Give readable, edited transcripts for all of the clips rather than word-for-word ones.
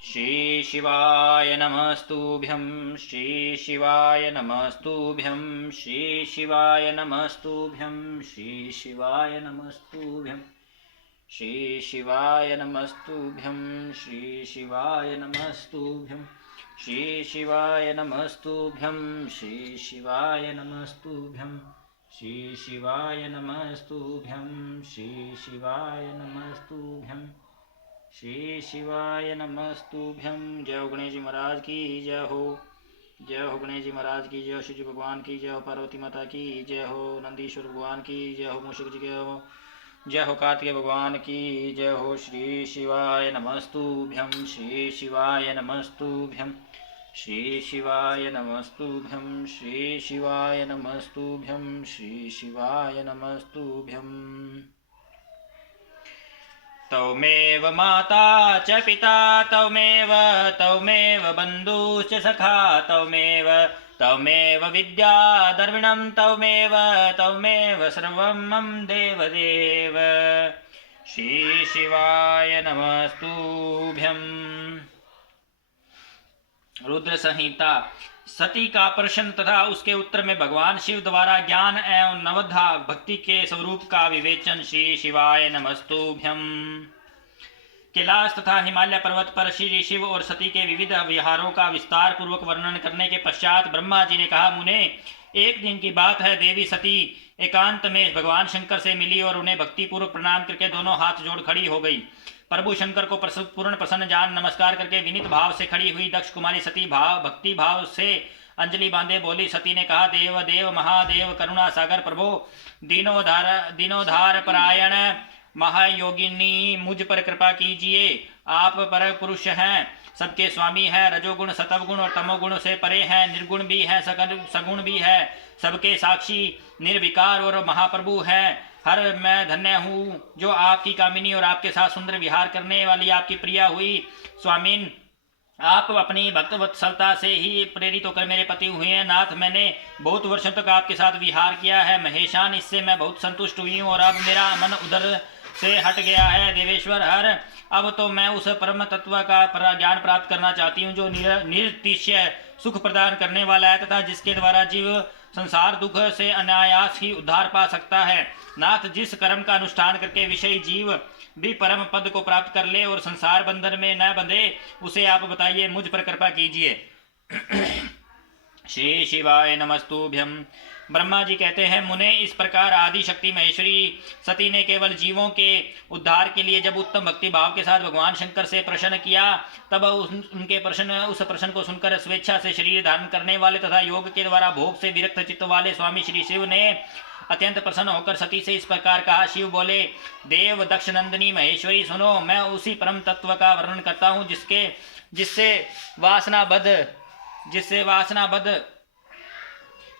श्री शिवाय नमस्तुभ्यं श्री शिवाय नमस्तुभ्यं श्री शिवाय नमस्तुभ्यं श्री शिवाय नमस्तुभ्यं श्री शिवाय नमस्तुभ्यं श्री शिवाय नमस्तुभ्यं श्री शिवाय नमस्तुभ्यं श्री शिवाय नमस्तुभ्यं श्री शिवाय नमस्तुभ्यं श्री शिवाय नमस्तुभ्यं श्री शिवाय नमस्तुभ्यं। जय हो गणेश जी महाराज की जय हो। जय हो गणेश जी महाराज की जय हो। शिव जी भगवान की जय हो। पार्वती माता की जय हो। नंदीश्वर भगवान की जय हो। मूषक जी की जय हो। कार्तिकेय भगवान की जय हो। श्री शिवाय नमस्तुभ्यं श्री शिवाय नमस्तुभ्यं श्री शिवाय नमस्तुभ्यं श्री शिवाय नमस्तुभ्यं श्री शिवाय नमस्तुभ्यं। तौमेव माता च पिता तौमेव बन्धुश्च सखा तौमेव विद्या द्रविणं तौमेव सर्वं मम देवदेव। श्री शिवाय नमस्तुभ्यं। रुद्र संहिता। सती का प्रश्न तथा उसके उत्तर में भगवान शिव द्वारा ज्ञान एवं नवधा भक्ति के स्वरूप का विवेचन। श्री शिवाय नमस्तुभ्यं। कैलाश तथा हिमालय पर्वत पर श्री शिव और सती के विविध विहारों का विस्तार पूर्वक वर्णन करने के पश्चात ब्रह्मा जी ने कहा, मुने, एक दिन की बात है, देवी सती एकांत में भगवान शंकर से मिली और उन्हें भक्ति पूर्वक प्रणाम करके दोनों हाथ जोड़ खड़ी हो गई। प्रभु शंकर को पूर्ण प्रसन्न जान नमस्कार करके विनीत भाव से खड़ी हुई दक्ष कुमारी सती भक्ति भाव से अंजलि बांधे बोली। सती ने कहा, देव देव महादेव करुणा सागर प्रभो दीनोद्धार परायण महायोगिनी, मुझ पर कृपा कीजिए। आप पर पुरुष हैं, सबके स्वामी हैं, रजोगुण सतवगुण और तमोगुण से परे हैं, निर्गुण भी है सगुण भी है, सबके साक्षी निर्विकार और महाप्रभु हैं। हर मैं धन्य हूँ जो आपकी कामिनी और आपके साथ सुंदर विहार करने वाली आपकी प्रिया हुई। स्वामीन, आप अपनी भक्त वत्सलता से ही प्रेरित होकर मेरे पति हुए हैं। नाथ, मैंने बहुत वर्षों तक आपके साथ विहार किया है। महेशान, इससे मैं बहुत संतुष्ट हुई हूँ और अब मेरा मन उधर से हट गया है। देवेश्वर हर, अब तो मैं उस परम तत्व का ज्ञान प्राप्त करना चाहती हूँ जो निरतिशय सुख प्रदान करने वाला है तथा जिसके द्वारा जीव संसार दुख से अनायास ही उद्धार पा सकता है। नाथ, जिस कर्म का अनुष्ठान करके विषयी जीव भी परम पद को प्राप्त कर ले और संसार बंधन में न बंधे, उसे आप बताइए, मुझ पर कृपा कीजिए। श्री शिवाय नमस्तुभ्यं। ब्रह्मा जी कहते हैं, मुने, इस प्रकार आदि शक्ति महेश्वरी सती ने केवल जीवों के उद्धार के लिए जब उत्तम भक्ति भाव के साथ भगवान शंकर से प्रश्न किया, तब उस प्रश्न को सुनकर स्वेच्छा से शरीर धारण करने वाले तथा योग के द्वारा भोग से विरक्त चित्त वाले स्वामी श्री शिव ने अत्यंत प्रसन्न होकर सती से इस प्रकार कहा। शिव बोले, देव दक्ष नंदिनी महेश्वरी, सुनो, मैं उसी परम तत्व का वर्णन करता हूँ जिससे वासनाबद्ध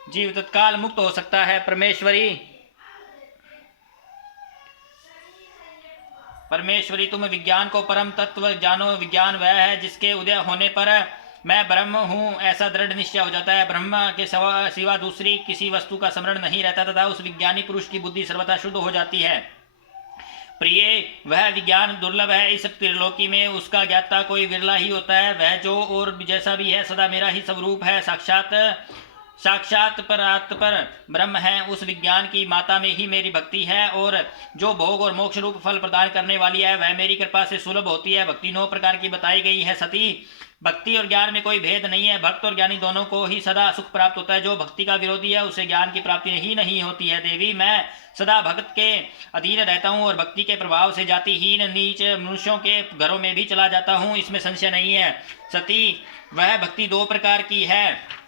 जीव तत्काल मुक्त हो सकता है। परमेश्वरी, तुम विज्ञान को परम तत्व जानो। विज्ञान वह है जिसके उदय होने पर मैं ब्रह्म हूँ ऐसा दृढ़ निश्चय हो जाता है। ब्रह्म के सिवा दूसरी किसी वस्तु का स्मरण नहीं रहता तथा उस विज्ञानी पुरुष की बुद्धि सर्वथा शुद्ध हो जाती है। प्रिय, वह विज्ञान दुर्लभ है। इस त्रिलोकी में उसका ज्ञाता कोई विरला ही होता है। वह जो और जैसा भी है सदा मेरा ही स्वरूप है। साक्षात परात्पर ब्रह्म है। उस विज्ञान की माता में ही मेरी भक्ति है और जो भोग और मोक्ष रूप फल प्रदान करने वाली है वह मेरी कृपा से सुलभ होती है। भक्ति 9 प्रकार की बताई गई है। सती, भक्ति और ज्ञान में कोई भेद नहीं है। भक्त और ज्ञानी दोनों को ही सदा सुख प्राप्त होता है। जो भक्ति का विरोधी है उसे ज्ञान की प्राप्ति ही नहीं होती है। देवी, मैं सदा भक्त के अधीन रहता हूँ और भक्ति के प्रभाव से जातिहीन नीच मनुष्यों के घरों में भी चला जाता हूँ, इसमें संशय नहीं है। सती, वह भक्ति 2 प्रकार की है,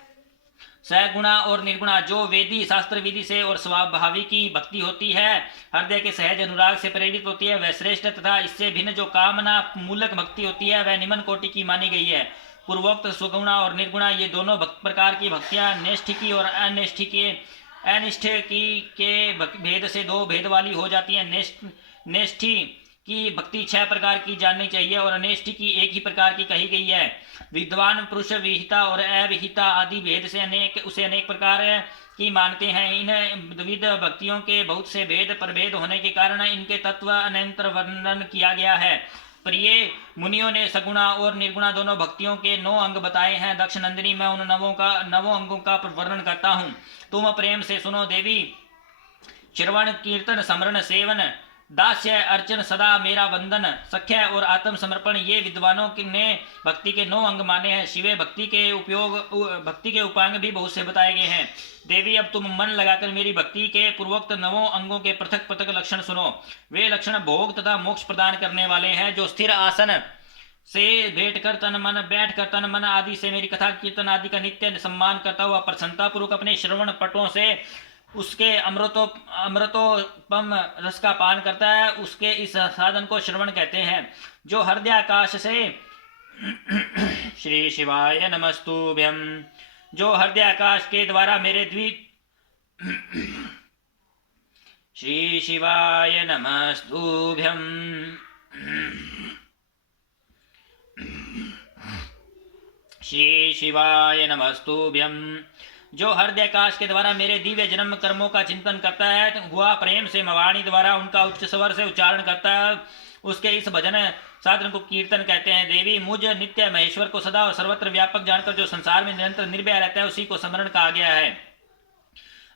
सगुणा और निर्गुणा। जो वेदी शास्त्र विधि से और स्वाभाविक की भक्ति होती है, हृदय के सहज अनुराग से प्रेरित होती है, वह श्रेष्ठ तथा इससे भिन्न जो कामना मूलक भक्ति होती है वह निम्न कोटि की मानी गई है। पूर्वोक्त स्वगुणा और निर्गुणा ये दोनों प्रकार की भक्तियां नैष्ठिकी और अनिष्ठ की के भेद से 2 भेद वाली हो जाती है। नैष्ठी की भक्ति 6 प्रकार की जाननी चाहिए और अनिष्ठ की 1 ही प्रकार की कही गई है। विद्वान पुरुष विहिता और अविहिता आदि भेद से अनेक प्रकार की मानते हैं। इन द्विविध भक्तियों के बहुत से भेद प्रभेद होने के कारण इनके तत्व अनंतर वर्णन किया गया है। प्रिय मुनियों ने सगुणा और निर्गुणा दोनों भक्तियों के 9 अंग बताए हैं। दक्ष नंदिनी, मैं उन नवों अंगों का वर्णन करता हूँ, तुम प्रेम से सुनो देवी। श्रवण, कीर्तन, स्मरण, सेवन, दास्य, अर्चन, सदा मेरा वंदन, सख्य और आत्म समर्पण, ये विद्वानों ने भक्ति के 9 अंग माने हैं। शिवे, भक्ति के उपांग भी बहुत से बताए गए हैं। देवी, अब तुम मन लगाकर मेरी भक्ति के पूर्वोक्त 9 अंगों के पृथक पृथक लक्षण सुनो। वे लक्षण भोग तथा मोक्ष प्रदान करने वाले हैं। जो स्थिर आसन से बैठकर तन मन आदि से मेरी कथा कीर्तन आदि का नित्य सम्मान करता हुआ प्रसन्नता पूर्वक अपने श्रवण पटों से उसके अमृतोपम रस का पान करता है, उसके इस साधन को श्रवण कहते हैं। जो हृदयाकाश से श्री शिवाय नमस्तुभ्यम, जो हृदयाकाश के द्वारा मेरे श्री शिवाय नमस्तुभ्यम, श्री शिवाय नमस्तुभ्यम, जो हृदयाकाश के द्वारा मेरे दिव्य जन्म कर्मों का चिंतन करता है, हुआ प्रेम से वाणी द्वारा उनका उच्च स्वर से उच्चारण करता है, उसके इस भजन साधन को कीर्तन कहते हैं। देवी, मुझ नित्य महेश्वर को सदा और सर्वत्र व्यापक जानकर जो संसार में निरंतर निर्भय रहता है, उसी को स्मरण कहा गया है।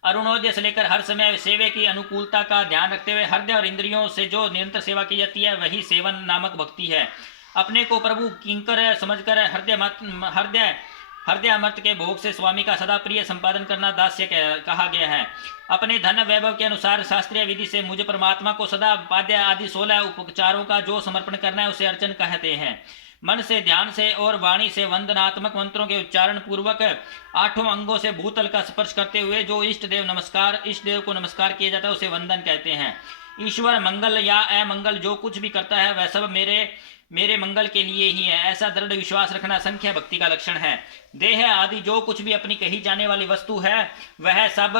अरुणोदय से लेकर हर समय सेवे की अनुकूलता का ध्यान रखते हुए हृदय और इंद्रियों से जो निरंतर सेवा की जाती है, वही सेवन नामक भक्ति है। अपने को प्रभु किंकर समझकर हृदय अमृत के भोग से स्वामी का सदा प्रिय संपादन करना दास्य कहा गया है। अपने धन वैभव के अनुसार शास्त्रीय विधि से मुझ परमात्मा को सदा पाद्य आदि 16 उपचारों का जो समर्पण करना है, उसे अर्चन कहते हैं। मन से, ध्यान से और वाणी से वंदनात्मक मंत्रों के उच्चारण पूर्वक 8 अंगों से भूतल का स्पर्श करते हुए जो इष्ट देव को नमस्कार किया जाता है, उसे वंदन कहते हैं। ईश्वर मंगल या अमंगल जो कुछ भी करता है, वह सब मेरे मंगल के लिए ही है, ऐसा दृढ़ विश्वास रखना संख्या भक्ति का लक्षण है। देह आदि जो कुछ भी अपनी कही जाने वाली वस्तु है, वह सब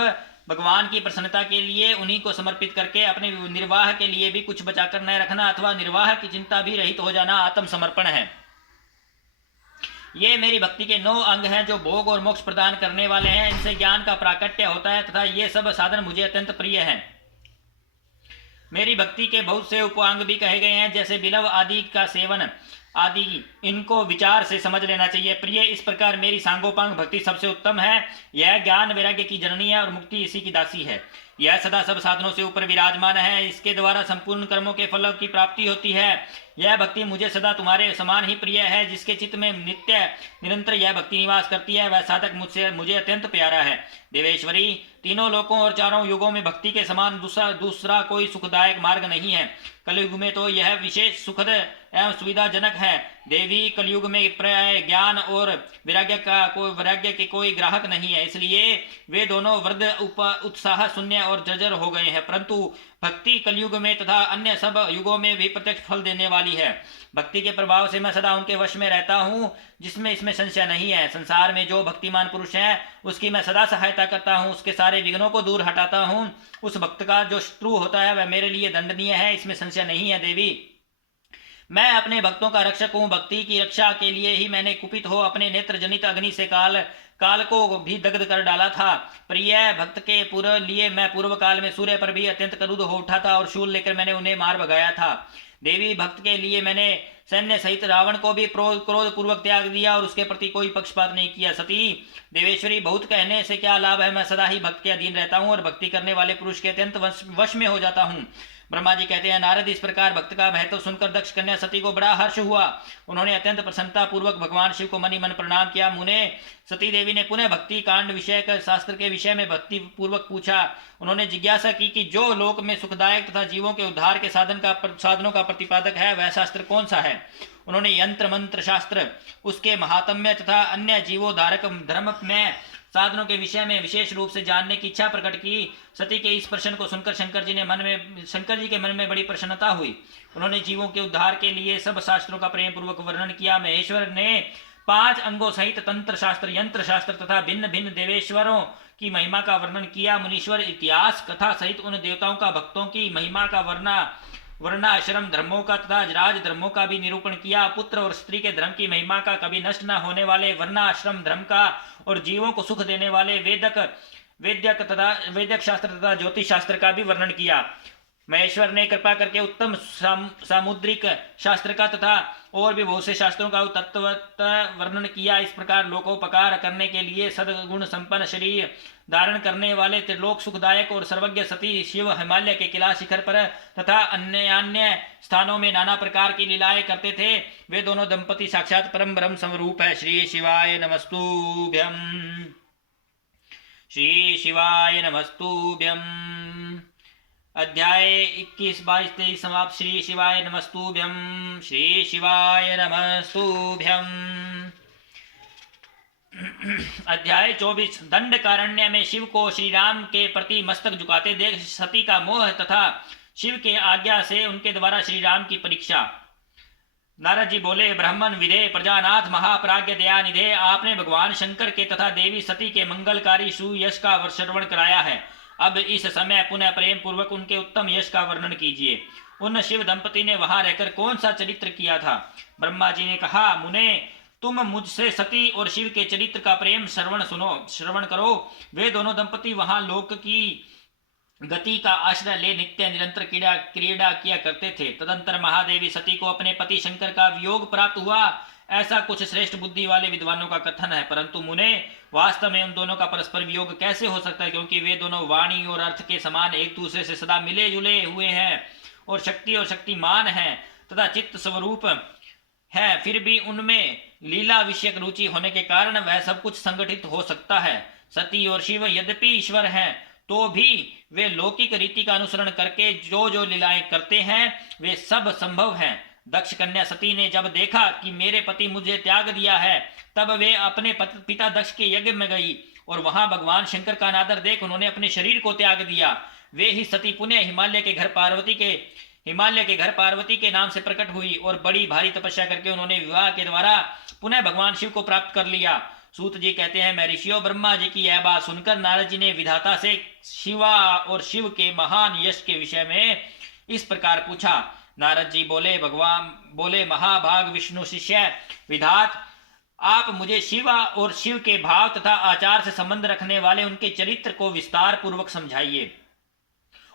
भगवान की प्रसन्नता के लिए उन्हीं को समर्पित करके अपने निर्वाह के लिए भी कुछ बचाकर न रखना अथवा निर्वाह की चिंता भी रहित हो जाना आत्म समर्पण है। ये मेरी भक्ति के 9 अंग हैं जो भोग और मोक्ष प्रदान करने वाले हैं। इनसे ज्ञान का प्राकट्य होता है तथा ये सब साधन मुझे अत्यंत प्रिय हैं। मेरी भक्ति के बहुत से उपांग भी कहे गए हैं, जैसे बिलव आदि का सेवन आदि, इनको विचार से समझ लेना चाहिए। प्रिय, इस प्रकार मेरी सांगोपांग भक्ति सबसे उत्तम है। यह ज्ञान वैराग्य की जननी है और मुक्ति इसी की दासी है। यह सदा सब साधनों से ऊपर विराजमान है, इसके द्वारा संपूर्ण कर्मों के फलों की प्राप्ति होती है। यह भक्ति मुझे सदा तुम्हारे समान ही प्रिय है। जिसके चित्त में नित्य निरंतर यह भक्ति निवास करती है, वह साधक मुझे अत्यंत प्यारा है। देवेश्वरी, तीनों लोकों और चारों युगों में भक्ति के समान दूसरा कोई सुखदायक मार्ग नहीं है। कलयुग में तो यह विशेष सुखद एवं सुविधाजनक है। देवी, कलयुग में प्राय ज्ञान और वैराग्य के कोई ग्राहक नहीं है, इसलिए वे दोनों वृद्ध उत्साह शून्य और जर्जर हो गए हैं। परंतु भक्ति कलयुग में तथा अन्य सब युगों में भी प्रत्यक्ष फल देने वाली है। भक्ति के प्रभाव से मैं सदा उनके वश में रहता हूँ, जिसमें इसमें संशय नहीं है। संसार में जो भक्तिमान पुरुष है, उसकी मैं सदा सहायता करता हूँ, उसके सारे विघ्नों को दूर हटाता हूँ। उस भक्त का जो शत्रु होता है, वह मेरे लिए दंडनीय है, इसमें संशय नहीं है। देवी, मैं अपने भक्तों का रक्षक हूँ। भक्ति की रक्षा के लिए ही मैंने कुपित हो अपने नेत्र जनित अग्नि से काल को भी दग्ध कर डाला था। प्रिय भक्त के लिए मैं पूर्व काल में सूर्य पर भी अत्यंत क्रुद्ध हो उठा था और शूल लेकर मैंने उन्हें मार भगाया था। देवी, भक्त के लिए मैंने सैन्य सहित रावण को भी क्रोध पूर्वक त्याग दिया और उसके प्रति कोई पक्षपात नहीं किया। सती देवेश्वरी, बहुत कहने से क्या लाभ है, मैं सदा ही भक्त के अधीन रहता हूँ और भक्ति करने वाले पुरुष के अत्यंत वश में हो जाता हूँ। ब्रह्मा जी कहते हैं, नारद, इस प्रकार भक्त का महत्व सुनकर दक्ष कन्या सती को बड़ा हर्ष हुआ। उन्होंने अत्यंत प्रसन्नता पूर्वक भगवान शिव को मनी मन प्रणाम किया। मुने सती देवी ने पुनः भक्ति कांड विषय कर शास्त्र के विषय में भक्ति पूर्वक पूछा। उन्होंने जिज्ञासा की कि जो लोक में सुखदायक तथा जीवों के उद्धार के साधनों का प्रतिपादक है, वह शास्त्र कौन सा है। उन्होंने यंत्र मंत्र शास्त्र, उसके महात्म्य तथा अन्य जीवोद्धारक धर्म में साधनों के विषय में विशेष रूप से जानने की इच्छा प्रकट की। सती के इस प्रश्न को सुनकर शंकर जी के मन में बड़ी प्रसन्नता हुई। उन्होंने जीवों के उद्धार के लिए सब शास्त्रों का प्रेम पूर्वक वर्णन किया। महेश्वर ने 5 अंगों सहित तंत्र शास्त्र, यंत्र शास्त्र तथा भिन्न भिन्न देवेश्वरों की महिमा का वर्णन किया। मुनीश्वर इतिहास कथा सहित उन देवताओं का भक्तों की महिमा का वर्णाश्रम धर्मों का तथा राज धर्मों का भी निरूपण किया। पुत्र और स्त्री के धर्म की महिमा का, कभी नष्ट न होने वाले वर्णाश्रम धर्म का और जीवों को सुख देने वाले वैदिक शास्त्र तथा ज्योतिष शास्त्र का भी वर्णन किया। महेश्वर ने कृपा करके उत्तम सामुद्रिक शास्त्र का तथा और भी बहुत से शास्त्रों का तत्वत वर्णन किया। इस प्रकार लोकोपकार करने के लिए सदगुण संपन्न शरीर धारण करने वाले त्रिलोक सुखदायक और सर्वज्ञ सती शिव हिमालय के किला शिखर पर तथा अन्य स्थानों में नाना प्रकार की लीलाएं करते थे। वे दोनों दंपति साक्षात परम ब्रह्म स्वरूप है। श्री शिवाय नमस्तुभ्यम, श्री शिवाय नमस्तुभ्यम। अध्याय 21, 22, 23 समाप्त। श्री शिवाय नमस्तुभ्यम, श्री शिवाय नमस्तुभ्यम। अध्याय 24। दंडकारण्य में शिव को श्री राम के प्रति मस्तक झुकाते देख सती का मोह तथा शिव के आज्ञा से उनके द्वारा श्री राम की परीक्षा। नारद जी बोले, ब्राह्मण विदे प्रजानाथ महाप्राज्ञ दयानिधे, आपने भगवान शंकर के तथा देवी सती के मंगलकारी सुयश का श्रवण कराया है। अब इस समय पुनः प्रेम पूर्वक उनके उत्तम यश का वर्णन कीजिए। उन शिव दंपति ने वहां रहकर कौन सा चरित्र किया था? ब्रह्मा जी ने कहा, मुने तुम मुझसे सती और शिव के चरित्र का प्रेम श्रवण करो। वे दोनों दंपति वहां लोक की गति का आश्रय ले नित्य निरंतर क्रीड़ा किया करते थे। तदंतर महादेवी सती को अपने पति शंकर का वियोग प्राप्त हुआ, ऐसा कुछ श्रेष्ठ बुद्धि वाले विद्वानों का कथन है। परंतु मुने, वास्तव में उन दोनों का परस्पर वियोग कैसे हो सकता है? क्योंकि वे दोनों वाणी और अर्थ के समान एक दूसरे से सदा मिले जुले हुए हैं और शक्तिमान हैं तथा चित्त स्वरूप है। फिर भी उनमें लीला विषयक रुचि होने के कारण वह सब कुछ संगठित हो सकता है। सती और शिव यद्यपि ईश्वर हैं, तो भी वे लौकिक रीति का अनुसरण करके जो लीलाएं करते हैं वे सब संभव हैं। दक्ष कन्या सती ने जब देखा कि मेरे पति मुझे त्याग दिया है, तब वे अपने पिता दक्ष के यज्ञ में गई और वहां भगवान शंकर का अनादर देख उन्होंने अपने शरीर को त्याग दिया। वे ही सती पुनः हिमालय के घर पार्वती के नाम से प्रकट हुई और बड़ी भारी तपस्या करके उन्होंने विवाह के द्वारा पुनः भगवान शिव को प्राप्त कर लिया। सूत जी कहते हैं, मैं ऋषियों ब्रह्मा जी की यह बात सुनकर नारद जी ने विधाता से शिवा और शिव के महान यश के विषय में इस प्रकार पूछा। नारद जी बोले, महाभाग विष्णु शिष्य विधात, आप मुझे शिवा और शिव के भाव तथा आचार से संबंध रखने वाले उनके चरित्र को विस्तार पूर्वक समझाइए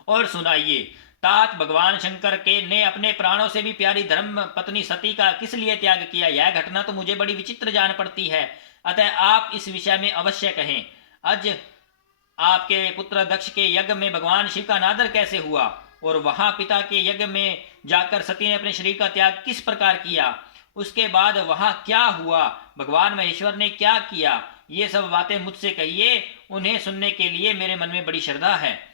और सुनाइए। तात भगवान शंकर ने अपने प्राणों से भी प्यारी धर्म पत्नी सती का किस लिए त्याग किया? यह घटना तो मुझे बड़ी विचित्र जान पड़ती है, अतः आप इस विषय में अवश्य कहें। आज आपके पुत्र दक्ष के यज्ञ में भगवान शिव का अनादर कैसे हुआ और वहां पिता के यज्ञ में जाकर सती ने अपने शरीर का त्याग किस प्रकार किया? उसके बाद वहां क्या हुआ? भगवान महेश्वर ने क्या किया? ये सब बातें मुझसे कहिए, उन्हें सुनने के लिए मेरे मन में बड़ी श्रद्धा है।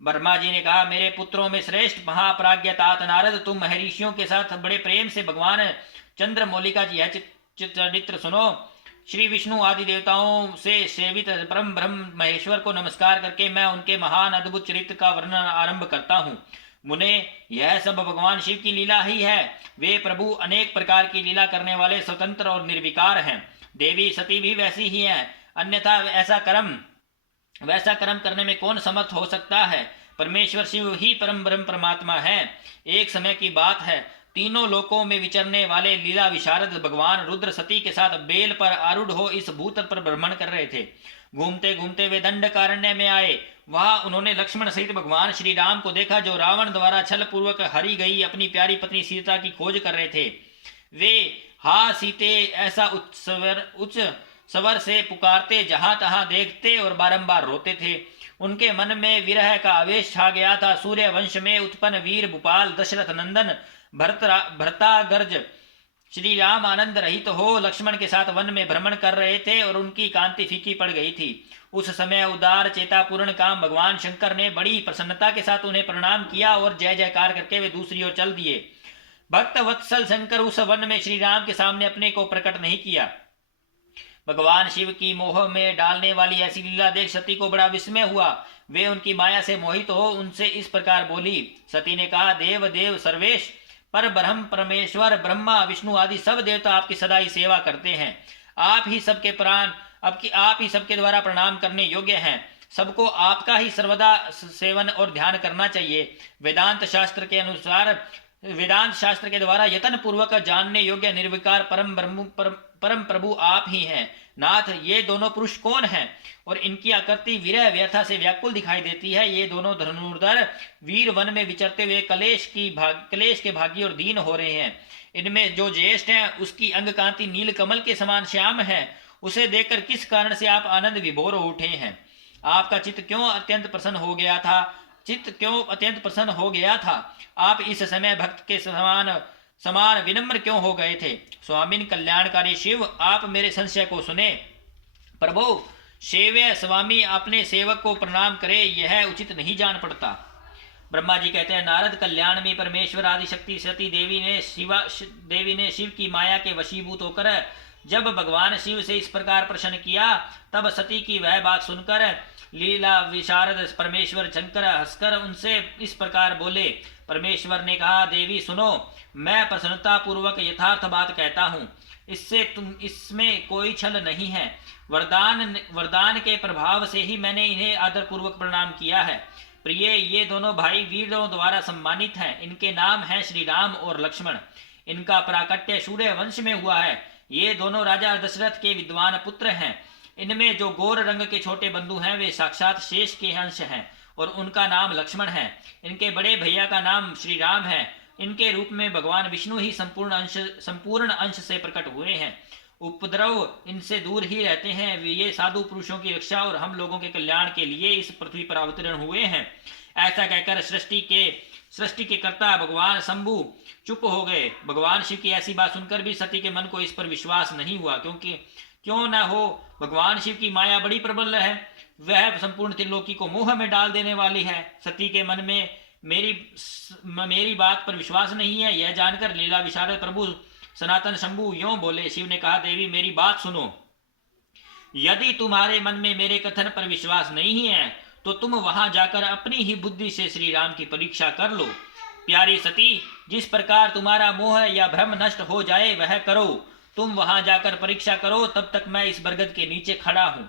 ब्रह्मा जी ने कहा, मेरे पुत्रों में श्रेष्ठ महाप्राज्ञ तात नारद, तुम महर्षियों के साथ बड़े प्रेम से भगवान चंद्रमौलिका जी यह चरित्र सुनो। श्री विष्णु आदि देवताओं से सेवित परम ब्रह्म महेश्वर को नमस्कार करके मैं उनके महान अद्भुत चरित्र का वर्णन आरंभ करता हूँ। मुने, यह सब भगवान शिव की लीला ही है। वे प्रभु अनेक प्रकार की लीला करने वाले स्वतंत्र और निर्विकार हैं। देवी सती भी वैसी ही हैं, अन्यथा वैसा कर्म करने में कौन समर्थ हो सकता है? परमेश्वर शिव ही परम ब्रह्म परमात्मा है। एक समय की बात है, तीनों लोकों में विचरने वाले लीला विशारद भगवान रुद्र सती के साथ बेल पर आरूढ़ हो इस भूतल पर भ्रमण कर रहे थे। घूमते घूमते वे दंडकारण्य में आए। वहां उन्होंने लक्ष्मण सहित भगवान श्री राम को देखा, जो रावण द्वारा छल पूर्वक हरी गई अपनी प्यारी पत्नी सीता की खोज कर रहे थे। वे हा सीते ऐसा उच्च स्वर से पुकारते, जहां तहां देखते और बारंबार रोते थे। उनके मन में विरह का आवेश छा गया था। सूर्य वंश में उत्पन्न वीर भूपाल दशरथ नंदन भरतागर्ज श्री राम आनंद रहित हो लक्ष्मण के साथ वन में भ्रमण कर रहे थे और उनकी कांति फीकी पड़ गई थी। उस समय उदार चेतापूर्ण काम भगवान शंकर ने बड़ी प्रसन्नता के साथ उन्हें प्रणाम किया और जय जयकार करके वे दूसरी ओर चल दिए। भक्त वत्सल शंकर उस वन में श्री राम के सामने अपने को प्रकट नहीं किया। भगवान शिव की मोह में डालने वाली ऐसी लीला देख सती को बड़ा विस्मय हुआ। वे उनकी माया से मोहित हो उनसे इस प्रकार बोली। सती ने कहा, देव देव सर्वेश पर ब्रह्म परमेश्वर ब्रह्मा विष्णु आदि सब देवता आपकी सदा ही सेवा करते हैं। आप ही सबके द्वारा प्रणाम करने योग्य हैं। सबको आपका ही सर्वदा सेवन और ध्यान करना चाहिए। वेदांत शास्त्र के अनुसार वेदांत शास्त्र के द्वारा यत्न पूर्वक जानने योग्य निर्विकार परम प्रभु आप ही हैं। नाथ, ये दोनों पुरुष कौन हैं और इनकी आकृति विरह व्यथा से व्याकुल दिखाई देती है। ये दोनों धनुर्धर वीर वन में विचरते हुए कलेश के भागी और दीन हो रहे हैं। इनमें जो ज्येष्ठ है उसकी अंग कांति नील कमल के समान श्याम है। उसे देखकर किस कारण से आप आनंद विभोर हो उठे हैं? आपका चित्त क्यों अत्यंत प्रसन्न हो गया था? आप इस समय भक्त के समान विनम्र क्यों हो गए थे? स्वामिन कल्याणकारी शिव, आप मेरे संशय को सुने। प्रभु, सेव्य स्वामी अपने सेवक को प्रणाम करे, यह उचित नहीं जान पड़ता। ब्रह्मा जी कहते हैं, नारद, कल्याण में परमेश्वर आदि शक्ति सती देवी ने शिव की माया के वशीभूत होकर जब भगवान शिव से इस प्रकार प्रश्न किया, तब सती की वह बात सुनकर लीला विशारद परमेश्वर शंकर हंसकर उनसे इस प्रकार बोले। परमेश्वर ने कहा, देवी सुनो, मैं प्रसन्नता पूर्वक यथार्थ बात कहता हूँ, इसमें कोई छल नहीं है। वरदान के प्रभाव से ही मैंने इन्हें आदर पूर्वक प्रणाम किया है। प्रिय, ये दोनों भाई वीरों द्वारा सम्मानित हैं। इनके नाम हैं श्री राम और लक्ष्मण। इनका प्राकट्य सूर्य वंश में हुआ है। ये दोनों राजा दशरथ के विद्वान पुत्र हैं। इनमें जो गोर रंग के छोटे बंधु हैं वे साक्षात शेष के अंश हैं और उनका नाम लक्ष्मण है। इनके बड़े भैया का नाम श्री राम है। इनके रूप में भगवान विष्णु ही संपूर्ण अंश से प्रकट हुए हैं। उपद्रव इनसे दूर ही रहते हैं। ये साधु पुरुषों की रक्षा और हम लोगों के कल्याण के लिए इस पृथ्वी पर अवतरण हुए हैं। ऐसा कहकर सृष्टि के कर्ता भगवान शंभु चुप हो गए। भगवान शिव की ऐसी बात सुनकर भी सती के मन को इस पर विश्वास नहीं हुआ, क्योंकि क्यों न हो, भगवान शिव की माया बड़ी प्रबल है। वह संपूर्ण त्रिलोकी को मोह में डाल देने वाली है। सती के मन में मेरी बात पर विश्वास नहीं है। यह जानकर लीला विशारद प्रभु सनातन शंभु यों बोले। शिव ने कहा, देवी मेरी बात सुनो। यदि तुम्हारे मन में मेरे कथन पर विश्वास नहीं है तो तुम वहां जाकर अपनी ही बुद्धि से श्री राम की परीक्षा कर लो। प्यारी सती, जिस प्रकार तुम्हारा मोह या भ्रम नष्ट हो जाए वह करो। तुम वहां जाकर परीक्षा करो, तब तक मैं इस बरगद के नीचे खड़ा हूं।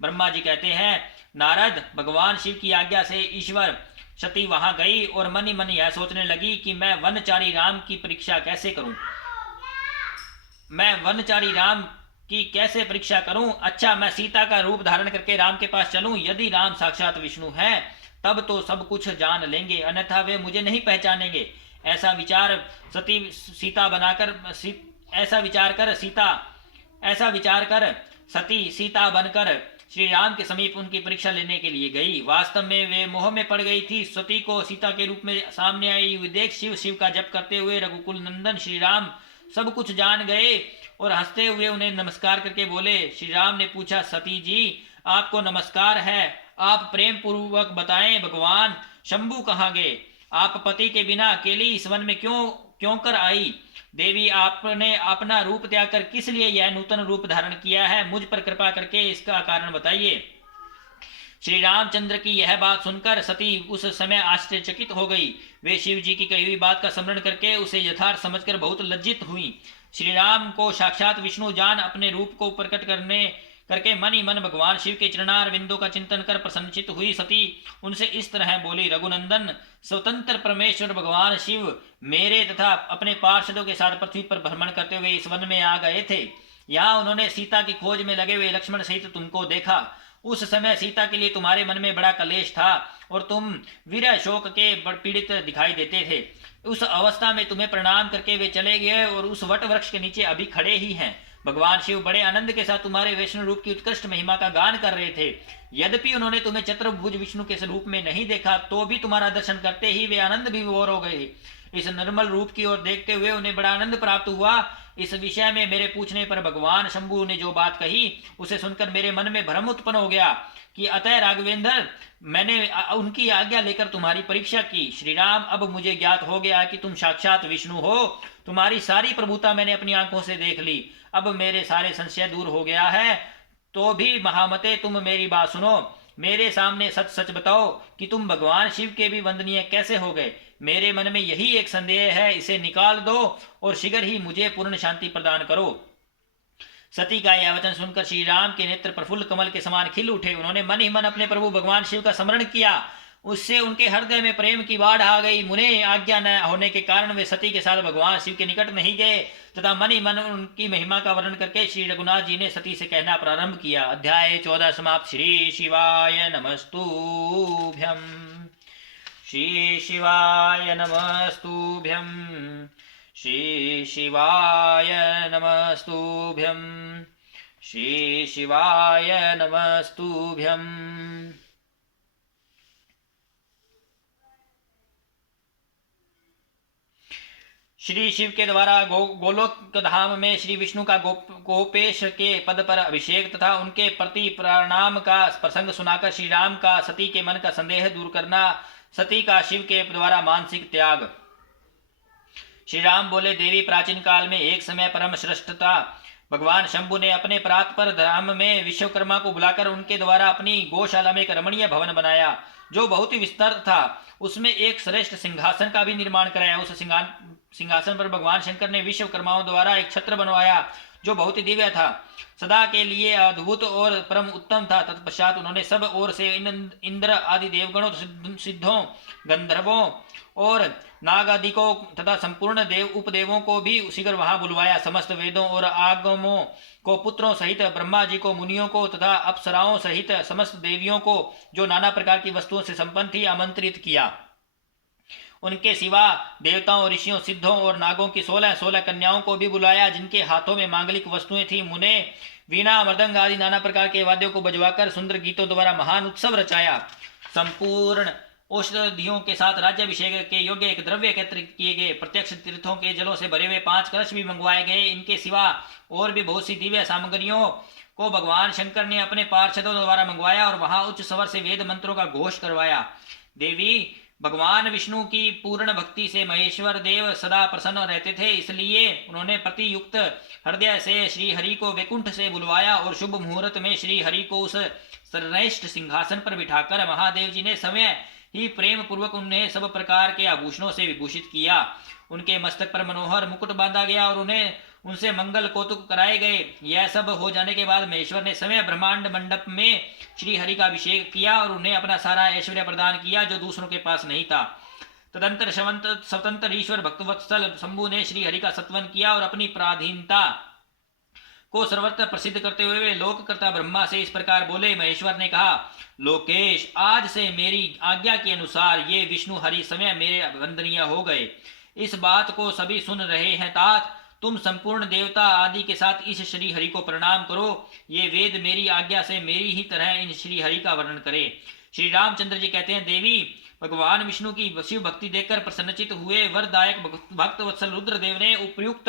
ब्रह्मा जी कहते हैं, नारद, भगवान शिव की आज्ञा से ईश्वर सती वहां गई और मन ही मन यह सोचने लगी कि मैं वनचारी राम की परीक्षा कैसे करूं। अच्छा, मैं सीता का रूप धारण करके राम के पास चलूं। यदि राम साक्षात विष्णु हैं तब तो सब कुछ जान लेंगे, अन्यथा वे मुझे नहीं पहचानेंगे। ऐसा विचार कर सती सीता बनकर श्री राम के समीप उनकी परीक्षा लेने के लिए गई। वास्तव में वे मोह में पड़ गई थी। सती को सीता के रूप में सामने आई विदेख शिव का जप करते हुए रघुकुल नंदन श्री राम सब कुछ जान गए और हंसते हुए उन्हें नमस्कार करके बोले। श्री राम ने पूछा, सती जी, आपको नमस्कार है, आप प्रेम पूर्वक बताएं, भगवान शंभु कहाँ गए? आप पति के बिना अकेली इस वन में क्यों कर आई? देवी, आपने अपना रूप त्याग कर किस लिए यह नूतन रूप धारण किया है? मुझ पर कृपा करके इसका कारण बताइए। श्री रामचंद्र की यह बात सुनकर सती उस समय आश्चर्यचकित हो गई। वे शिव जी की कही हुई बात का स्मरण करके उसे यथार्थ समझकर बहुत लज्जित हुई। श्री राम को साक्षात विष्णु जान अपने रूप को प्रकट करके मन ही मन भगवान शिव के चरणार बिंदु का चिंतन कर प्रसन्नचित हुई सती उनसे इस तरह बोली। रघुनंदन, स्वतंत्र परमेश्वर भगवान शिव मेरे तथा अपने पार्षदों के साथ पृथ्वी पर भ्रमण करते हुए इस वन में आ गए थे। यहाँ उन्होंने सीता की खोज में लगे हुए लक्ष्मण सहित तुमको देखा। उस समय सीता के लिए तुम्हारे मन में बड़ा कलेश था और तुम विरह शोक के पीड़ित दिखाई देते थे। उस अवस्था में तुम्हें प्रणाम करके वे चले गए और उस वट वृक्ष के नीचे अभी खड़े ही हैं। भगवान शिव बड़े आनंद के साथ तुम्हारे वैष्णव रूप की उत्कृष्ट महिमा का गान कर रहे थे। यद्यपि उन्होंने तुम्हें चतुर्भुज विष्णु के रूप में नहीं देखा, तो भी तुम्हारा दर्शन करते ही वे आनंद विभोर हो गए। इस निर्मल रूप की ओर देखते हुए उन्हें बड़ा आनंद प्राप्त हुआ। इस विषय में मेरे पूछने पर भगवान शंभु ने जो बात कही उसे सुनकर मेरे मन में भ्रम उत्पन्न हो गया कि अतः राघवेंद्र, मैंने उनकी आज्ञा लेकर तुम्हारी परीक्षा की। श्री राम, अब मुझे ज्ञात हो गया कि तुम साक्षात विष्णु हो। तुम्हारी सारी प्रभुता मैंने अपनी आंखों से देख ली। अब मेरे सारे संशय दूर हो गया है। तो भी महामते, तुम मेरी बात सुनो। मेरे सामने सच सच बताओ कि तुम भगवान शिव के भी वंदनीय कैसे हो गए। मेरे मन में यही एक संदेह है, इसे निकाल दो और शीघ्र ही मुझे पूर्ण शांति प्रदान करो। सती का यह वचन सुनकर श्री राम के नेत्र प्रफुल्ल कमल के समान खिल उठे। उन्होंने मन ही मन अपने प्रभु भगवान शिव का स्मरण किया। उससे उनके हृदय में प्रेम की बाढ़ आ गई। मुने आज्ञा न होने के कारण वे सती के साथ भगवान शिव के निकट नहीं गए तथा मन ही मन उनकी महिमा का वर्णन करके श्री रघुनाथ जी ने सती से कहना प्रारंभ किया। अध्याय 14 समाप्त। श्री शिवाय नमस्तुभ्यम। श्री शिवाय नमस्तुभ्यम। श्री शिवाय नमस्तुभ्यम। श्री शिवाय नमस्तुभ्यम। श्री शिव के द्वारा गोलोक धाम में श्री विष्णु का गोपेश के पद पर अभिषेक तथा उनके प्रति प्रणाम का प्रसंग सुनाकर श्री राम का सती के मन का संदेह दूर करना, सती का शिव के द्वारा मानसिक त्याग। श्री राम बोले, देवी प्राचीन काल में एक समय परम श्रेष्ठता भगवान शंभु ने अपने प्रात पर धाम में विश्वकर्मा को बुलाकर उनके द्वारा अपनी गौशाला में एक रमणीय भवन बनाया जो बहुत ही विस्तार था। उसमें एक श्रेष्ठ सिंहासन का भी निर्माण कराया। उस सिंहासन पर भगवान शंकर ने विश्वकर्माओं द्वारा एक छत्र बनवाया जो बहुत ही दिव्य था, सदा के लिए अद्भुत और परम उत्तम था। तत्पश्चात उन्होंने सब ओर से इंद्र आदि देवगणों, सिद्धों, गंधर्वों और नागादिकों तथा संपूर्ण देव उपदेवों को भी शीघ्र वहां बुलवाया। समस्त वेदों और आगमों को पुत्रों सहित ब्रह्मा जी को, मुनियों को तथा अप्सराओं सहित समस्त देवियों को जो नाना प्रकार की वस्तुओं से संपन्न थी आमंत्रित किया। उनके सिवा देवताओं, ऋषियों, सिद्धों और नागों की 16 कन्याओं को भी बुलाया जिनके हाथों में मांगलिक वस्तुएं थी। मुने वीणा, मृदंग आदि नाना प्रकार के वाद्यों को बजवाकर सुंदर गीतों द्वारा महान उत्सव रचाया। संपूर्ण औषधियों के साथ राज्याभिषेक के योग्य एक द्रव्य एकत्र किए गए। प्रत्यक्ष तीर्थों के जलों से भरे हुए 5 कलश भी मंगवाए गए। इनके सिवा और भी बहुत सी दिव्य सामग्रियों को भगवान शंकर ने अपने पार्षदों द्वारा मंगवाया और वहां उच्च स्वर से वेद मंत्रों का घोष करवाया। देवी भगवान विष्णु की पूर्ण भक्ति से महेश्वर देव सदा प्रसन्न रहते थे, इसलिए उन्होंने प्रतियुक्त हृदय से श्री हरि को वैकुंठ से बुलवाया और शुभ मुहूर्त में श्री हरि को उस श्रेष्ठ सिंहासन पर बिठाकर महादेव जी ने समय ही प्रेम पूर्वक उन्हें सब प्रकार के आभूषणों से विभूषित किया। उनके मस्तक पर मनोहर मुकुट बांधा गया और उन्हें उनसे मंगल कौतुक कराए गए। यह सब हो जाने के बाद महेश्वर ने समय ब्रह्मांड मंडप में श्री हरि का अभिषेक किया और उन्हें अपना सारा ऐश्वर्य प्रदान किया जो दूसरों के पास नहीं था। तदंतर स्वतंत्र ईश्वर भक्तवत्सल शंभु ने श्री हरि का सत्वन किया और अपनी पराधीनता को सर्वत्र प्रसिद्ध करते हुए वे लोककर्ता ब्रह्मा से इस प्रकार बोले। महेश्वर ने कहा, लोकेश, आज से मेरी आज्ञा के अनुसार ये विष्णु हरि समय मेरे वंदनीय हो गए। इस बात को सभी सुन रहे हैं तात, तुम संपूर्ण देवता आदि के साथ इस श्री हरि को प्रणाम करो। ये वेद मेरी आज्ञा से मेरी ही तरह इन श्री हरि का वर्णन करे। श्री रामचंद्र जी कहते हैं, देवी भगवान विष्णु की शिव भक्ति देखकर प्रसन्नचित हुए वरदायक भक्त वत्सल रुद्रदेव ने उपयुक्त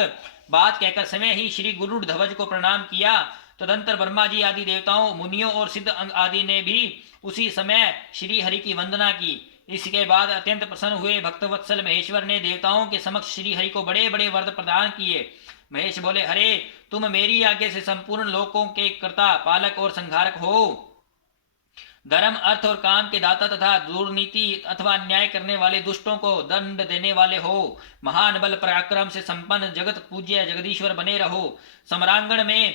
बात कहकर समय ही श्री गुरु ध्वज को प्रणाम किया। तदंतर ब्रह्मा जी आदि देवताओं, मुनियों और सिद्ध आदि ने भी उसी समय श्री हरि की वंदना की। इसके बाद अत्यंत प्रसन्न हुए भक्तवत्सल महेश्वर ने देवताओं के समक्ष श्री हरि को बड़े बड़े वर प्रदान किए। महेश बोले, हरे, तुम मेरी आज्ञा से संपूर्ण लोकों के कर्ता, पालक और संहारक हो। धर्म, अर्थ और काम के दाता तथा दुर्नीति अथवा अन्याय करने वाले दुष्टों को दंड देने वाले हो। महान बल पराक्रम से संपन्न जगत पूज्य जगदीश्वर बने रहो। सम्रांगण में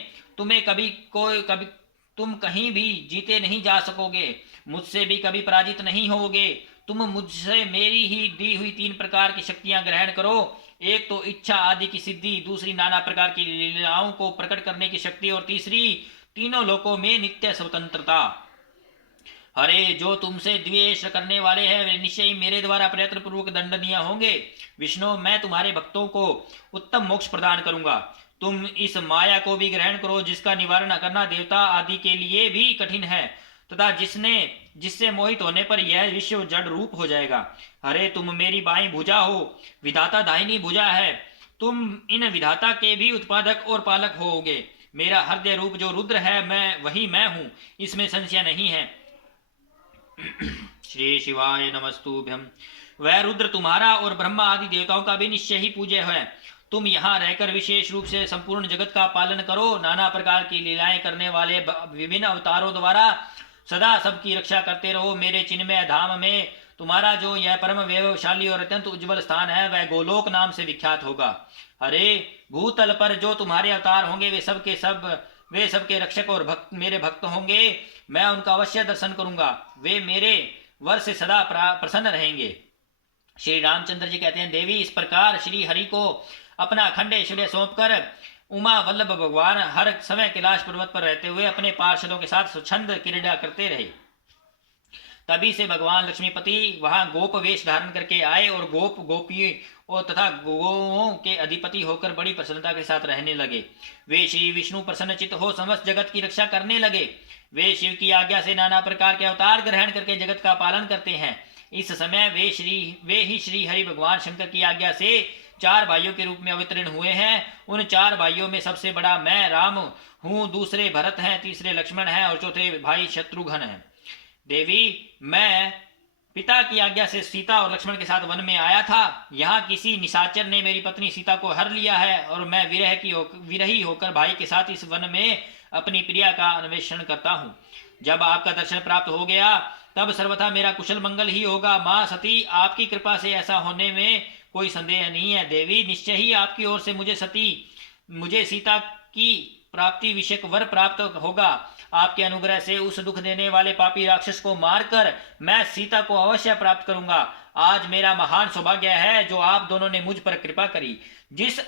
तुम कहीं भी जीते नहीं जा सकोगे, मुझसे भी कभी पराजित नहीं होगे। तुम मुझसे मेरी ही दी हुई 3 प्रकार की शक्तियां ग्रहण करो। एक तो इच्छा आदि की सिद्धि, दूसरी नाना प्रकार की लीलाओं को प्रकट करने की शक्ति और तीसरी तीनों लोकों में नित्य स्वतंत्रता। हरे, जो तुमसे द्वेष करने वाले हैं वे निश्चय मेरे द्वारा प्रयत्न पूर्वक दंडनीय होंगे। विष्णु, मैं तुम्हारे भक्तों को उत्तम मोक्ष प्रदान करूंगा। तुम इस माया को भी ग्रहण करो जिसका निवारण करना देवता आदि के लिए भी कठिन है तथा जिससे मोहित होने पर यह विश्व जड़ रूप हो जाएगा। हरे, तुम मेरी बाईं भुजा हो, विधाता दाहिनी भुजा है। तुम इन विधाता के भी उत्पादक और पालक होगे। मेरा हृदय रूप जो रुद्र है मैं हूं, इसमें संशय नहीं है। श्री शिवाय नमस्तुभ्यम। वह रुद्र तुम्हारा और ब्रह्मा आदि देवताओं का भी निश्चय ही पूज्य है। तुम यहाँ रहकर विशेष रूप से संपूर्ण जगत का पालन करो। नाना प्रकार की लीलाएं करने वाले विभिन्न अवतारों द्वारा सदा सबकी रक्षा करते रहो। मेरे चिन्मय धाम में तुम्हारा जो यह परम वैभवशाली और अत्यंत उज्ज्वल स्थान है वह गोलोक नाम से विख्यात होगा। अरे, भूतल पर जो तुम्हारे अवतार होंगे वे सबके रक्षक और मेरे भक्त होंगे। मैं उनका अवश्य दर्शन करूंगा। वर से सदा प्रसन्न रहेंगे। श्री रामचंद्र जी कहते हैं, देवी इस प्रकार श्री हरि को अपना अखंड ऐश्वर्य सौंपकर उमा वल्लभ भगवान हर समय कैलाश पर्वत पर रहते हुए अपने पार्षदों के साथ स्वच्छंद क्रीड़ा करते रहे। तभी से भगवान लक्ष्मीपति वहां गोप वेश धारण करके आए और गोप गोपी और तथा गोओं के अधिपति होकर बड़ी प्रसन्नता के साथ रहने लगे। वे श्री विष्णु प्रसन्नचित हो समस्त जगत की रक्षा करने लगे। वे शिव की आज्ञा से नाना प्रकार के अवतार ग्रहण करके जगत का पालन करते हैं। इस समय वे ही श्री हरि भगवान शंकर की आज्ञा से 4 भाइयों के रूप में अवतीर्ण हुए हैं। उन 4 भाइयों में सबसे बड़ा मैं राम हूँ, दूसरे भरत हैं, तीसरे लक्ष्मण हैं और चौथे भाई शत्रुघ्न हैं। देवी, मैं पिता की आज्ञा से सीता और लक्ष्मण के साथ वन में आया था। यहाँ किसी निशाचर ने मेरी पत्नी सीता को हर लिया है और मैं विरही होकर भाई के साथ इस वन में अपनी प्रिया का अन्वेषण करता हूँ। जब आपका दर्शन प्राप्त हो गया तब सर्वथा मेरा कुशल मंगल ही होगा। माँ सती, आपकी कृपा से ऐसा होने में कोई संदेह नहीं है। देवी, निश्चय ही आपकी ओर से मुझे सीता की प्राप्ति विषयक वर प्राप्त होगा। आपके अनुग्रह से उस दुख देने वाले पापी राक्षस को मारकर मैं सीता को अवश्य प्राप्त करूंगा। आज मेरा महान सौभाग्य है जो आप दोनों ने मुझ पर कृपा करी। जिस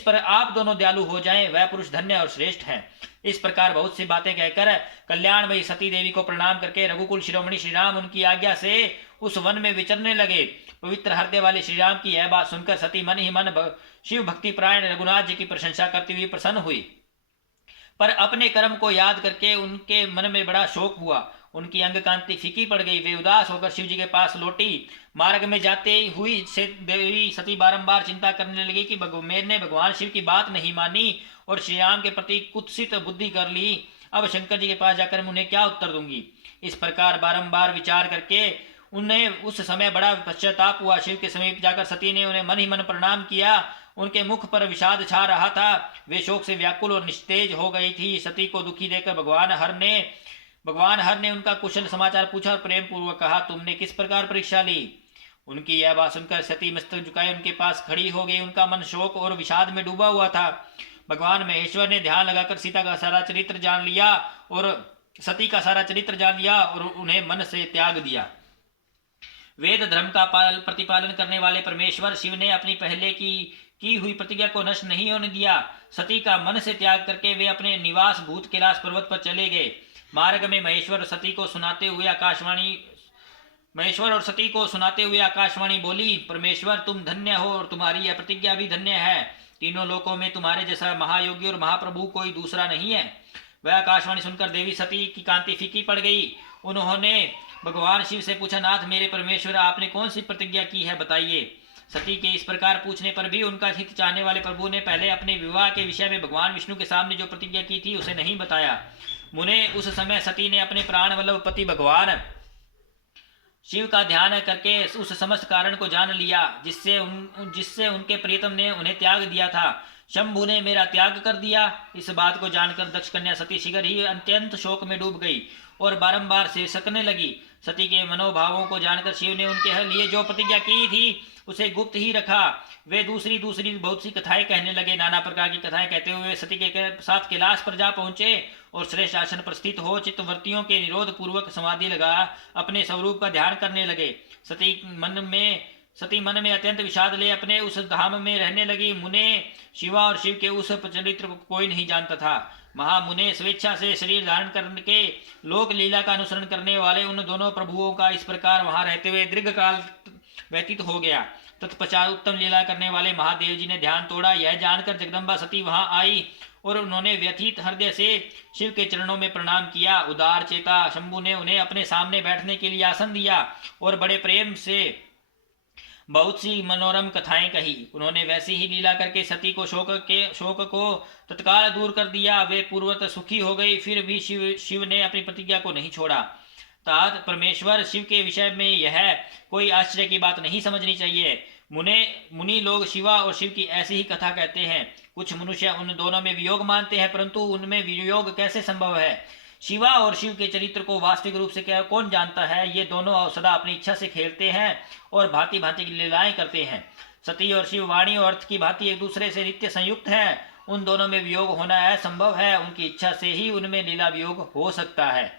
पर आप दोनों दयालु हो जाएं वह पुरुष धन्य और श्रेष्ठ है। इस प्रकार बहुत सी बातें कहकर कल्याणमयी सती देवी को प्रणाम करके रघुकुल शिरोमणि श्री राम उनकी आज्ञा से उस वन में विचरने लगे। पवित्र हृदय वाले श्री राम की यह बात सुनकर सती मन ही मन शिव भक्ति प्राण रघुनाथ जी की प्रशंसा करती हुई प्रसन्न हुई, पर अपने कर्म को याद करके उनके मन में बड़ा शोक हुआ। उनकी अंग कांति फीकी पड़ गई। वे उदास होकर शिव जी के पास लौटी। मार्ग में जाते हुई से देवी सती बारंबार चिंता करने लगी कि मैंने भगवान शिव की बात नहीं मानी और श्री राम के प्रति कुत्सित बुद्धि कर ली। अब शंकर जी के पास जाकर उन्हें क्या उत्तर दूंगी। इस प्रकार बारंबार विचार करके उन्हें उस समय बड़ा पश्चाताप हुआ। शिव के समीप जाकर सती ने उन्हें मन ही मन प्रणाम किया। उनके मुख पर विषाद छा रहा था। वे शोक से व्याकुल और निस्तेज हो गई थी। सती को दुखी देखकर भगवान हर ने उनका कुशल समाचार पूछा और प्रेम पूर्वक कहा, तुमने किस प्रकार परीक्षा ली। उनकी यह बात सुनकर सती मस्तक झुकाए उनके पास खड़ी हो गई। उनका मन शोक और विषाद में डूबा हुआ था। भगवान महेश्वर ने ध्यान लगाकर सीता का सारा चरित्र जान लिया और सती का सारा चरित्र जान लिया और उन्हें मन से त्याग दिया। वेद धर्म का प्रतिपालन करने वाले परमेश्वर शिव ने अपनी पहले की हुई प्रतिज्ञा को नष्ट नहीं होने दिया। सती का मन से त्याग करके वे अपने निवास भूत कैलाश पर्वत पर चले गए। मार्ग में महेश्वर और सती को सुनाते हुए आकाशवाणी बोली, परमेश्वर तुम धन्य हो और तुम्हारी यह प्रतिज्ञा भी धन्य है। तीनों लोकों में तुम्हारे जैसा महायोगी और महाप्रभु कोई दूसरा नहीं है। वह आकाशवाणी सुनकर देवी सती की कांति फीकी पड़ गई। उन्होंने भगवान शिव से पूछा, नाथ मेरे परमेश्वर, आपने कौन सी प्रतिज्ञा की है, बताइए। सती के इस प्रकार पूछने पर भी उनका हित चाहने वाले प्रभु ने पहले अपने विवाह के विषय में भगवान विष्णु के सामने जो प्रतिज्ञा की थी उसे नहीं बताया। मुने, उस समय सती ने अपने प्राण वल्लभ पति भगवान शिव का ध्यान करके उस समस्त कारण को जान लिया जिससे उनके प्रियतम ने उन्हें त्याग दिया था। शंभु ने मेरा त्याग कर दिया। इस बात को जानकर दक्ष कन्या सती शीघ्र ही अत्यंत शोक में डूब गई और बारंबार से सकने लगी। सती के मनोभावों को जानकर शिव ने उनके लिए जो प्रतिज्ञा की थी उसे गुप्त ही रखा। वे दूसरी बहुत सी कथाएं कहने लगे। नाना प्रकार की कथाएं कहते हुए सती के साथ कैलाश पर जा पहुंचे और श्रेष्ठ आसन पर स्थित हो चित्तवृत्तियों के निरोध पूर्वक समाधि लगा अपने स्वरूप का ध्यान करने लगे। सती मन में अत्यंत विषाद ले अपने उस धाम में रहने लगी। मुने, शिवा और शिव के उस चरित्र को कोई नहीं जानता था। महामुने, स्वेच्छा से शरीर धारण करके लोक लीला का अनुसरण करने वाले उन दोनों प्रभुओं का इस प्रकार वहां रहते हुए दीर्घ काल व्यतीत हो गया। तत्पश्चात उत्तम लीला करने वाले महादेव जी ने ध्यान तोड़ा। यह जानकर जगदम्बा सती वहां आई और उन्होंने व्यथित हृदय से शिव के चरणों में प्रणाम किया। उदार चेता शंभु ने उन्हें अपने सामने बैठने के लिए आसन दिया और बड़े प्रेम से बहुत सी मनोरम कथाएं कही। उन्होंने वैसी ही लीला करके सती को शोक को तत्काल दूर कर दिया। वे पूर्वत सुखी हो गई। फिर भी शिव ने अपनी प्रतिज्ञा को नहीं छोड़ा। तात परमेश्वर, शिव के विषय में यह कोई आश्चर्य की बात नहीं समझनी चाहिए। मुनि लोग शिवा और शिव की ऐसी ही कथा कहते हैं। कुछ मनुष्य उन दोनों में वियोग मानते हैं, परंतु उनमें वियोग कैसे संभव है। शिवा और शिव के चरित्र को वास्तविक रूप से क्या कौन जानता है। ये दोनों सदा अपनी इच्छा से खेलते हैं और भांति भांति की लीलाएं करते हैं। सती और शिव वाणी और अर्थ की भांति एक दूसरे से नित्य संयुक्त हैं। उन दोनों में वियोग होना असंभव है। उनकी इच्छा से ही उनमें लीला वियोग हो सकता है।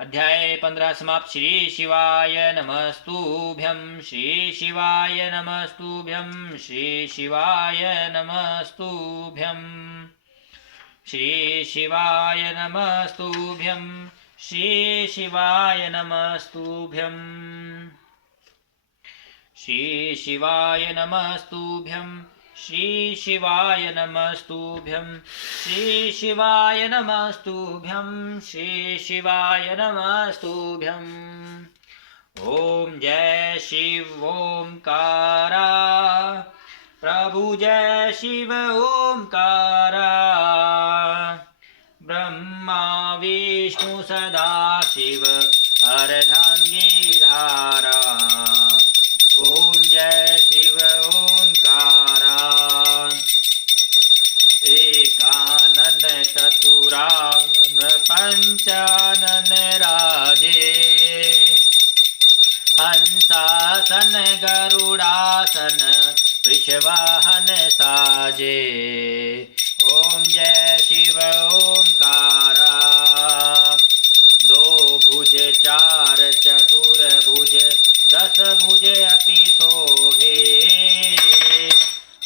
अध्याय 15 समाप्त। श्री शिवाय नमस्तुभ्यं। श्री शिवाय नमस्तुभ्यं। श्री शिवाय नमस्तुभ्यं। श्री शिवाय नमस्तुभ्यं। श्री शिवाय नमस्तुभ्यं। श्री शिवाय नमस्तुभ्यं। श्री शिवाय नमस्तुभ्यं। श्री शिवाय नमस्तुभ्यं। श्री शिवाय नमस्तुभ्यं। ओम जय शिव ओंकारा। प्रभु जय शिव ओंकारा। ब्रह्मा विष्णु सदा शिव अर्धांगिरहारा। ओम जय शिव ओंकारा। एकानन चतुरानन पंचानन राजे। हंसासन गरुड़ासन वृषवाहन साजे। ओम जय शिव ओंकारा। दो भुज चार चतुर्भुज दस भुज अति सोहे।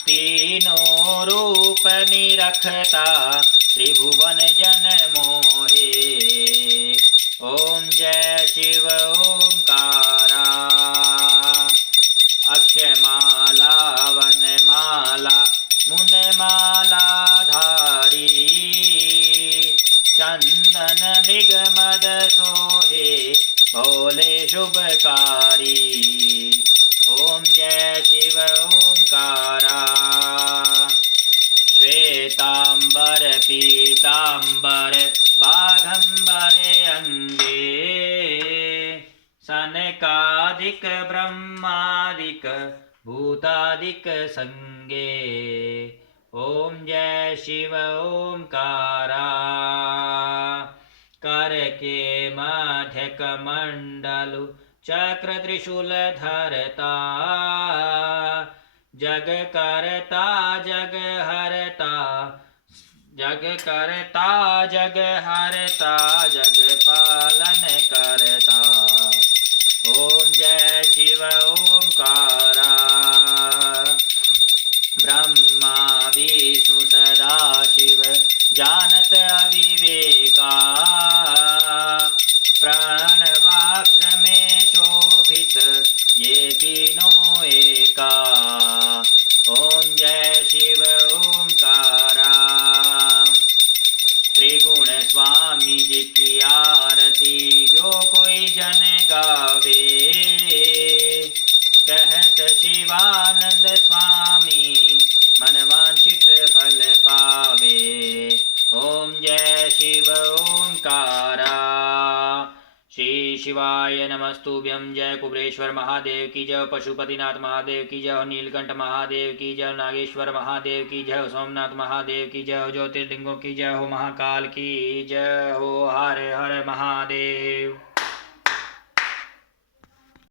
तीनों रूप निरखता त्रिभुवन जन मोहे। ओम जय शिव ओंकारा। अक्षमाला वनमाला मुंडमाला धारी। चंदन मृग मद सोहे भोले शुभकारी। ओम जय शिव ओंकारा। श्वेतांबर पीतांबर बाघंबर अंगे। सनकादिक ब्रह्मादिक भूतादिक संगे। ओम जय शिव ओंकारा। कर के मध्य कमंडलु चक्र त्रिशूल धरता। जग करता जग हरता। जग करता जग हरता। जग पालन करता। ओम जय शिव ओंकारा। ब्रह्मा विष्णु सदा शिव जानत अविवेका। प्रणवाक्ष में शोभित ये तीनों एका। ओम जय शिव ओंकारा। त्रिगुण स्वामी जी की आरती जो कोई जन गावे। कहत शिवानंद स्वामी मन वांछित फल पावे। ओम जय शिव ओंकारा। श्री शिवाय नमस्तुभ्यं। जय कुबेरेश्वर महादेव की जय। पशुपतिनाथ महादेव की जय। नीलकंठ महादेव की जय। नागेश्वर महादेव की जय। सोमनाथ महादेव की जय। ज्योतिर्लिंगों की जय हो। महाकाल की जय हो। हर हर